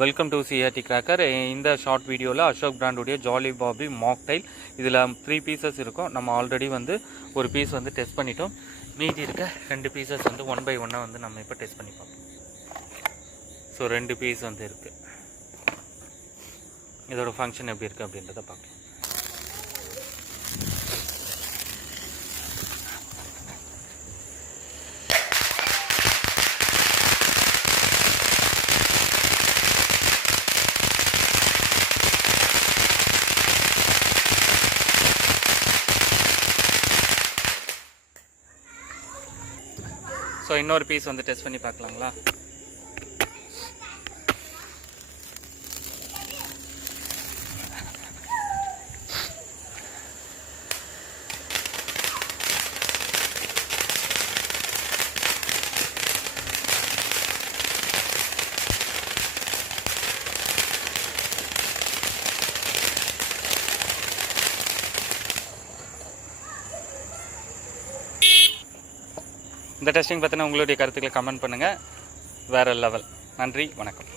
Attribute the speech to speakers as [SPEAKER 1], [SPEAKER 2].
[SPEAKER 1] Welcome to CRT cracker இந்த short வீடியோவில் அசோக் பிராண்டுடைய ஜாலி பாபி மாக் டைல் இதில் த்ரீ பீசஸ் இருக்கும். நம்ம ஆல்ரெடி வந்து ஒரு பீஸ் வந்து டெஸ்ட் பண்ணிட்டோம். மீதி இருக்க ரெண்டு பீசஸ் வந்து ஒன் பை ஒன்னாக வந்து நம்ம இப்போ டெஸ்ட் பண்ணி பார்ப்போம். ஸோ ரெண்டு பீஸ் வந்து இருக்குது இதோட ஃபங்க்ஷன் எப்படி இருக்குது அப்படின்றத பார்க்கலாம் ஸோ இன்னொரு பீஸ் வந்து டெஸ்ட் பண்ணி பார்க்கலாங்களா? இந்த டெஸ்டிங் பற்றின உங்களுடைய கருத்துக்களை கமெண்ட் பண்ணுங்கள் வேறு லெவல் நன்றி வணக்கம்.